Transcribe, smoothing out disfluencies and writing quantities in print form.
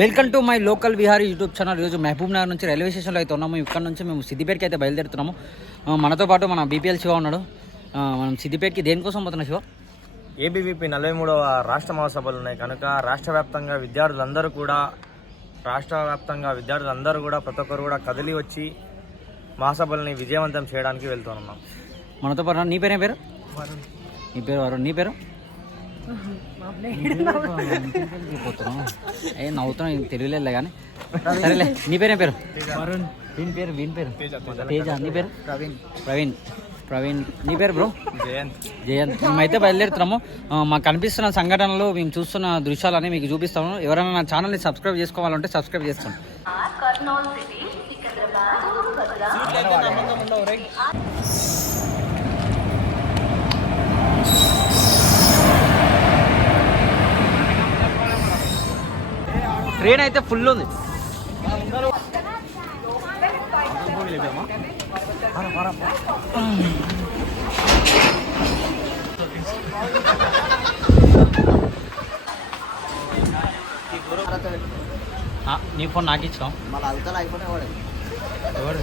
Welcome to my local Vihari YouTube channel. ఈరోజు మహబూబ్ నగర్ నుంచి railway స్టేషన్లో అయితే ఉన్నాము. ఇక్కడ నుంచి మేము సిద్దిపేటకి అయితే బయలుదేరుతున్నాము. మనతో పాటు మన బీపీఎల్ శివ ఉన్నాడు. మనం సిద్దిపేటకి దేనికోసం పోతున్నాం శివ? ఏబీవీపీ 43వ రాష్ట్ర మహాసభలు ఉన్నాయి కనుక రాష్ట్ర వ్యాప్తంగా విద్యార్థులందరూ కూడా ప్రతి ఒక్కరు కూడా కదిలి వచ్చి మహాసభల్ని విజయవంతం చేయడానికి వెళ్తున్నాం. మనతో పాటు నీ పేరేం పేరు? నీ పేరు వరుణ్. నీ పేరు? ఏ నవ్వుతున్నావు, తెలియలేదు కానీ సరేలే. నీ పేరేం పేరు? వీని పేరు తేజ. నీ పేరు? ప్రవీణ్. నీ పేరు బ్రో? జయంత్. మేమైతే బయలుదేరుతున్నాము. మాకు కనిపిస్తున్న సంఘటనలు, మేము చూస్తున్న దృశ్యాలని మీకు చూపిస్తాము. ఎవరైనా నా ఛానల్ని సబ్స్క్రైబ్ చేసుకోవాలంటే సబ్స్క్రైబ్ చేసుకోండి. ట్రైన్ అయితే ఫుల్ ఉంది. నీ ఫోన్ నాకు ఇచ్చాం. ఎవరు?